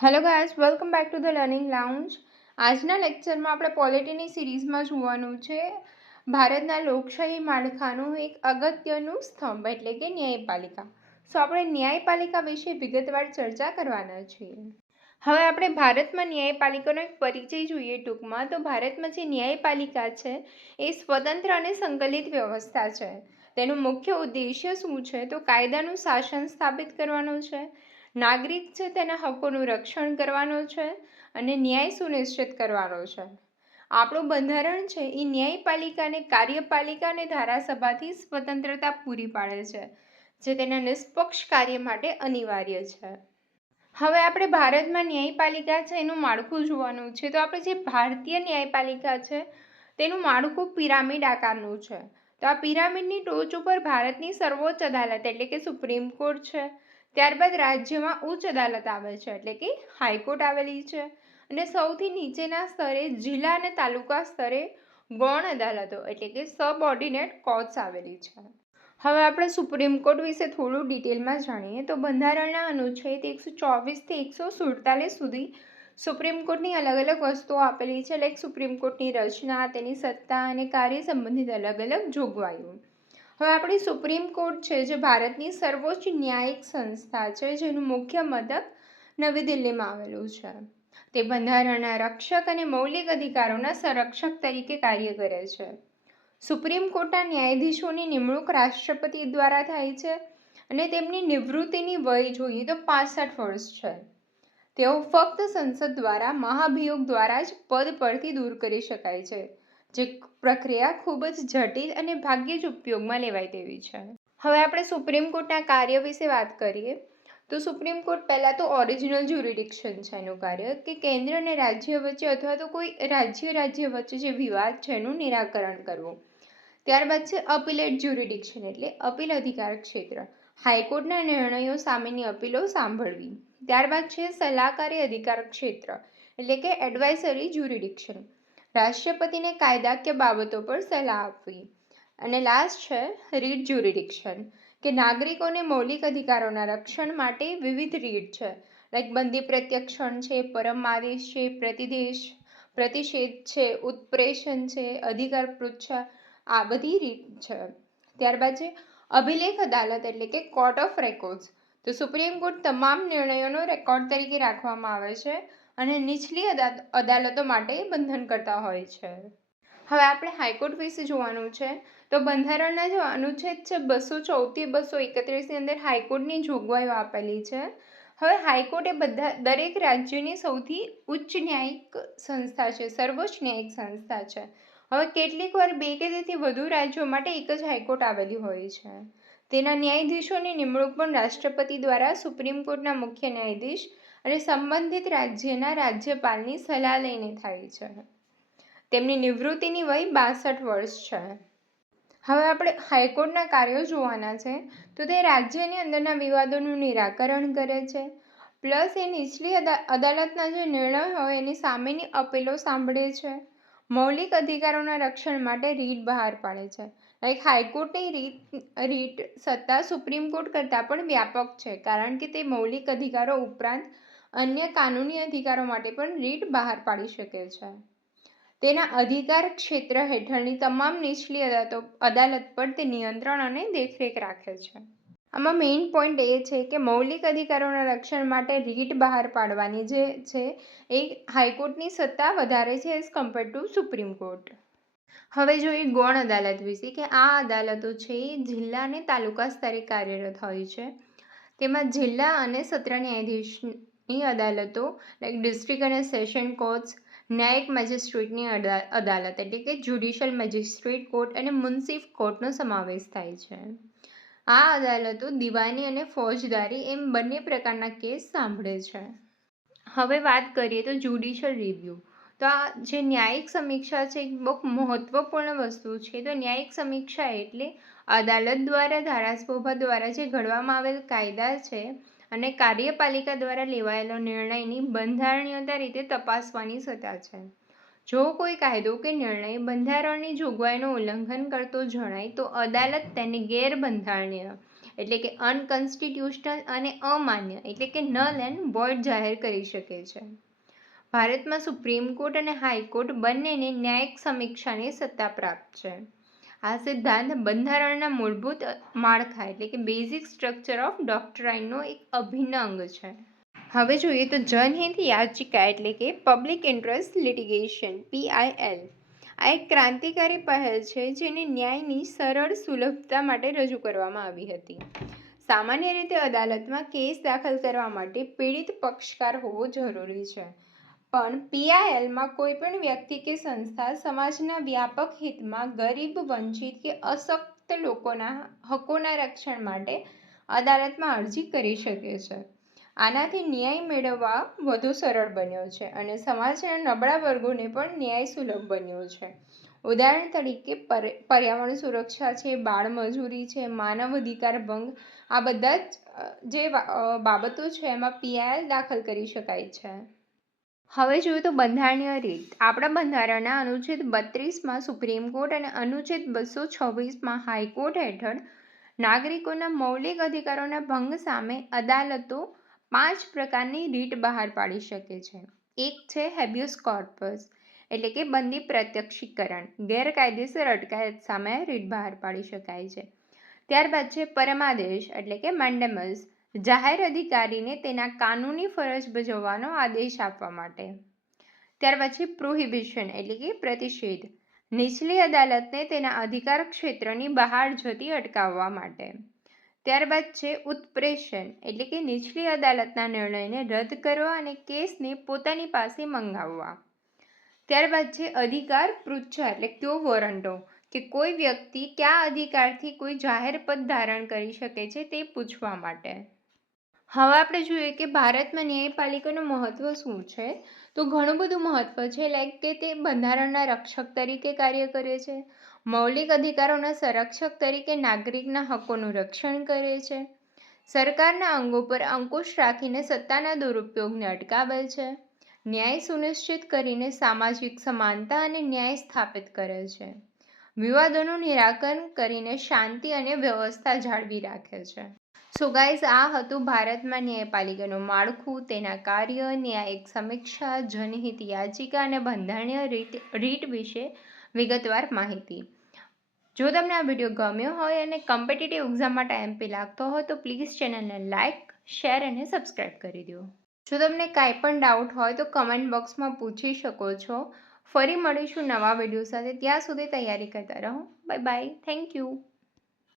Hello guys, welcome back to the learning lounge. આજના લેક્ચરમાં આપણે પોલિટીની સિરીઝમાં જોવાનું છે ભારતના લોકશાહી માળખાનું એક અગત્યનું સ્તંભ એટલે કે ન્યાયપાલિકા. આપણે ન્યાયપાલિકા વિશે વિગતવાર ચર્ચા કરવાના છીએ. હવે આપણે ભારતમાં ન્યાયપાલિકાનો એક પરિચય જોઈએ ટૂંકમાં. તો ભારતમાં જે ન્યાયપાલિકા છે એ સ્વતંત્ર અને સંકલિત વ્યવસ્થા છે. તેનું મુખ્ય ઉદ્દેશ્ય શું છે? તો કાયદાનું શાસન સ્થાપિત કરવાનું છે, નાગરિક છે તેના હકોનું રક્ષણ કરવાનું છે અને ન્યાય સુનિશ્ચિત કરવાનો છે. આપણું બંધારણ છે એ ન્યાયપાલિકાને કાર્યપાલિકા અને ધારાસભાથી સ્વતંત્રતા પૂરી પાડે છે, જે તેના નિષ્પક્ષ કાર્ય માટે અનિવાર્ય છે. હવે આપણે ભારતમાં ન્યાયપાલિકા છે એનું માળખું જોવાનું છે. તો આપણે જે ભારતીય ન્યાયપાલિકા છે તેનું માળખું પિરામિડ આકારનું છે. તો આ પિરામિડની ટોચ ઉપર ભારતની સર્વોચ્ચ અદાલત એટલે કે સુપ્રીમ કોર્ટ છે. ત્યારબાદ રાજ્યમાં ઉચ્ચ અદાલત આવે છે એટલે કે હાઈકોર્ટ આવેલી છે, અને સૌથી નીચેના સ્તરે જિલ્લા અને તાલુકા સ્તરે ગૌણ અદાલતો એટલે કે સબઓર્ડિનેટ કોર્ટ્સ આવેલી છે. હવે આપણે સુપ્રીમ કોર્ટ વિશે થોડું ડિટેલમાં જાણીએ. તો બંધારણના અનુચ્છેદ 124થી 147 સુધી સુપ્રીમ કોર્ટની અલગ અલગ વસ્તુઓ આપેલી છે, લાઈક સુપ્રીમ કોર્ટની રચના, તેની સત્તા અને કાર્ય સંબંધિત અલગ અલગ જોગવાઈઓ. હવે આપણી સુપ્રીમ કોર્ટ છે જે ભારતની સર્વોચ્ચ ન્યાયિક સંસ્થા છે, જેનું મુખ્ય મથક નવી દિલ્હીમાં આવેલું છે. તે બંધારણના રક્ષક અને મૌલિક અધિકારોના સંરક્ષક તરીકે કાર્ય કરે છે. સુપ્રીમ કોર્ટના ન્યાયાધીશોની નિમણૂક રાષ્ટ્રપતિ દ્વારા થાય છે અને તેમની નિવૃત્તિની વય જોઈએ તો 65 વર્ષ છે. તેઓ ફક્ત સંસદ દ્વારા મહાભિયોગ દ્વારા જ પદ પરથી દૂર કરી શકાય છે, જે પ્રક્રિયા ખૂબ જ જટિલ અને ભાગ્યે જ ઉપયોગમાં લેવાય તેવી છે. હવે આપણે સુપ્રીમ કોર્ટના કાર્ય વિશે વાત કરીએ. તો સુપ્રીમ કોર્ટ પહેલાં તો ઓરિજિનલ જ્યુરિડિક્શન છે એનું કાર્ય, કે કેન્દ્ર અને રાજ્ય વચ્ચે અથવા તો કોઈ રાજ્ય વચ્ચે જે વિવાદ છે એનું નિરાકરણ કરવું. ત્યારબાદ છે અપીલેટ જ્યુરિડિક્શન એટલે અપીલ અધિકાર ક્ષેત્ર, હાઈકોર્ટના નિર્ણયો સામેની અપીલો સાંભળવી. ત્યારબાદ છે સલાહકારી અધિકાર ક્ષેત્ર એટલે કે એડવાઇઝરી જ્યુરિડિક્શન, રાષ્ટ્રપતિને કાયદાકીય બાબતો પર સલાહ આપવી. અને લાસ્ટ છે રીટ જ્યુરિડિક્શન, કે નાગરિકોને મૌલિક અધિકારોના રક્ષણ માટે વિવિધ રીટ છે, લાઈક બંદી પ્રત્યક્ષણ છે, પરમ આદેશ છે, પ્રતિષેધ છે, ઉત્પ્રેષણ છે, અધિકાર પૃચ્છા, આ બધી રીત છે. ત્યારબાદ છે અભિલેખ અદાલત એટલે કે કોર્ટ ઓફ રેકોર્ડ્સ. તો સુપ્રીમ કોર્ટ તમામ નિર્ણયોનો રેકોર્ડ તરીકે રાખવામાં આવે છે અને નીચલી અદાલતો માટે બંધન કરતા હોય છે. હવે આપણે હાઈકોર્ટ વિશે જોવાનું છે. તો બંધારણના જે અનુચ્છેદ છે 214 થી 231 ની અંદર હાઈકોર્ટની જોગવાઈઓ આપેલી છે. હવે હાઈકોર્ટ એ દરેક રાજ્યની સૌથી ઉચ્ચ ન્યાયિક સંસ્થા છે, સર્વોચ્ચ ન્યાયિક સંસ્થા છે. હવે કેટલીક વાર 2 કે તેથી વધુ રાજ્યો માટે એક જ હાઈકોર્ટ આવેલી હોય છે. તેના ન્યાયાધીશોની નિમણૂક પણ રાષ્ટ્રપતિ દ્વારા સુપ્રીમ કોર્ટના મુખ્ય ન્યાયાધીશ અને સંબંધિત રાજ્યના રાજ્યપાલની સલાહ લઈને થાય છે. તેમની નિવૃત્તિની વય 62 વર્ષ છે. હવે આપણે હાઈકોર્ટના કાર્યો જોવાના છે. તો તે રાજ્યની અંદરના વિવાદોનું નિરાકરણ કરે છે, પ્લસ એ નીચલી અદાલતના જે નિર્ણય હોય એની સામેની અપીલો સાંભળે છે, મૌલિક અધિકારોના રક્ષણ માટે રીટ બહાર પાડે છે. લાઈક હાઈકોર્ટની રીટ સત્તા સુપ્રીમ કોર્ટ કરતાં પણ વ્યાપક છે, કારણ કે તે મૌલિક અધિકારો ઉપરાંત અન્ય કાનૂની અધિકારો માટે પણ રીટ બહાર પાડી શકે છે. તેના અધિકાર ક્ષેત્ર હેઠળની તમામ નીચલી અદાલત પર તે નિયંત્રણ અને દેખરેખ રાખે છે. આમાં મેઇન પોઈન્ટ એ છે કે મૌલિક અધિકારોના રક્ષણ માટે રીટ બહાર પાડવાની જે છે એ હાઈકોર્ટની સત્તા વધારે છે as compare to supreme court. હવે જોઈએ ગૌણ અદાલત વિશે, કે આ અદાલતો છે એ જિલ્લા અને તાલુકા સ્તરે કાર્યરત હોય છે. તેમાં જિલ્લા અને સત્ર ન્યાયાધીશની અદાલતો લાઈક ડિસ્ટ્રિક્ટ અને સેશન કોર્ટ્સ, ન્યાયિક મેજિસ્ટ્રેટની અદાલત એટલે કે જ્યુડિશિયલ મેજિસ્ટ્રેટ કોર્ટ અને મુન્સિફ કોર્ટનો સમાવેશ થાય છે. આ અદાલતો દિવાની અને ફોજદારી એમ બંને પ્રકારના કેસ સાંભળે છે. હવે વાત કરીએ તો જ્યુડિશિયલ રિવ્યૂ. તો આ જે ન્યાયિક સમીક્ષા છે એક બહુ મહત્વપૂર્ણ વસ્તુ છે. તો ન્યાયિક સમીક્ષા એટલે અદાલત દ્વારા ધારાસભા દ્વારા જે ઘડવામાં આવેલ કાયદા છે અને કાર્યપાલિકા દ્વારા લેવાયેલો નિર્ણયની બંધારણીયતા રીતે તપાસવાની સત્તા છે. જો કોઈ કાયદો કે નિર્ણય બંધારણની જોગવાઈનું ઉલ્લંઘન કરતો જણાય તો અદાલત તેને ગેરબંધારણીય એટલે કે અનકન્સ્ટિટ્યુશનલ અને અમાન્ય એટલે કે નલ એન્ડ વોઇડ જાહેર કરી શકે છે. ભારતમાં સુપ્રીમ કોર્ટ અને હાઈકોર્ટ બંનેને ન્યાયિક સમીક્ષાની સત્તા પ્રાપ્ત છે. આ સિદ્ધાંત બંધારણના મૂળભૂત માળખા એટલે કે બેઝિક સ્ટ્રક્ચર ઓફ ડોક્ટ્રાઇનનો એક અભિન્ન અંગ છે. હવે જોઈએ તો જનહિત યાચિકા એટલે કે પબ્લિક ઇન્ટરેસ્ટ લિટિગેશન PIL. આ એક ક્રાંતિકારી પહેલ છે જેને ન્યાયની સરળ સુલભતા માટે રજૂ કરવામાં આવી હતી. સામાન્ય રીતે અદાલતમાં કેસ દાખલ કરવા માટે પીડિત પક્ષકાર હોવો જરૂરી છે, પણ PILમાં કોઈ પણ વ્યક્તિ કે સંસ્થા સમાજના વ્યાપક હિતમાં ગરીબ, વંચિત કે અશક્ત લોકોના હકોના રક્ષણ માટે અદાલતમાં અરજી કરી શકે છે. આનાથી ન્યાય મેળવવા વધુ સરળ બન્યો છે અને સમાજના નબળા વર્ગોને પણ ન્યાય સુલભ બન્યો છે. ઉદાહરણ તરીકે પર્યાવરણ સુરક્ષા છે, બાળમજૂરી છે, માનવ અધિકાર ભંગ, આ બધા જ જે બાબતો છે એમાં PIL દાખલ કરી શકાય છે. હવે જોઈએ તો બંધારણીય રીત. આપણા બંધારણના અનુચ્છેદ 32માં સુપ્રીમ કોર્ટ અને અનુચ્છેદ 226માં હાઈકોર્ટ હેઠળ નાગરિકોના મૌલિક અધિકારોના ભંગ સામે અદાલતો 5 પ્રકારની રીત બહાર પાડી શકે છે. એક છે હેબિયસ કોર્પસ એટલે કે બંદી પ્રત્યક્ષીકરણ, ગેરકાયદેસર અટકાયત સામે રીત બહાર પાડી શકાય છે. ત્યારબાદ છે પરમાદેશ એટલે કે મેન્ડેમસ, જાહેર અધિકારીને તેના કાનૂની ફરજ બજાવવાનો આદેશ આપવા માટે. ત્યારબાદ છે પ્રોહિબિશન એટલે કે પ્રતિષેધ, નીચલી અદાલતને તેના અધિકાર ક્ષેત્રની બહાર જતી અટકાવવા માટે. ત્યારબાદ છે ઉત્પ્રેષણ એટલે કે નીચલી અદાલતના નિર્ણયને રદ કરવા અને કેસને પોતાની પાસે મંગાવવા. ત્યારબાદ છે અધિકાર પૃચ્છા એટલે ક્યો વોરંટો, કે કોઈ વ્યક્તિ કયા અધિકારથી કોઈ જાહેર પદ ધારણ કરી શકે છે તે પૂછવા માટે. હવે આપણે જોઈએ કે ભારતમાં ન્યાયપાલિકાનું મહત્વ શું છે. તો ઘણું બધું મહત્વ છે, લાઈક કે તે બંધારણના રક્ષક તરીકે કાર્ય કરે છે, મૌલિક અધિકારોના સંરક્ષક તરીકે નાગરિકના હકોનું રક્ષણ કરે છે, સરકારના અંગો પર અંકુશ રાખીને સત્તાના દુરુપયોગને અટકાવે છે, ન્યાય સુનિશ્ચિત કરીને સામાજિક સમાનતા અને ન્યાય સ્થાપિત કરે છે, વિવાદોનું નિરાકરણ કરીને શાંતિ અને વ્યવસ્થા જાળવી રાખે છે. સો ગાઈઝ, આ હતું ભારતમાં ન્યાયપાલિકાનું માળખું, તેના કાર્ય, ન્યાયિક સમીક્ષા, જનહિત યાચિકા અને બંધારણીય રીત વિશે વિગતવાર માહિતી. જો તમને આ વિડીયો ગમ્યો હોય અને કોમ્પિટિટિવ એક્ઝામ માટે MP લાગતો હોય તો પ્લીઝ ચેનલને લાઇક, શેર અને સબસ્ક્રાઈબ કરી દો. જો તમને કાંઈ પણ ડાઉટ હોય તો કમેન્ટ બોક્સમાં પૂછી શકો છો. ફરી મળીશું નવા વિડીયો સાથે. ત્યાં સુધી તૈયારી કરતા રહો. Bye bye. Thank you.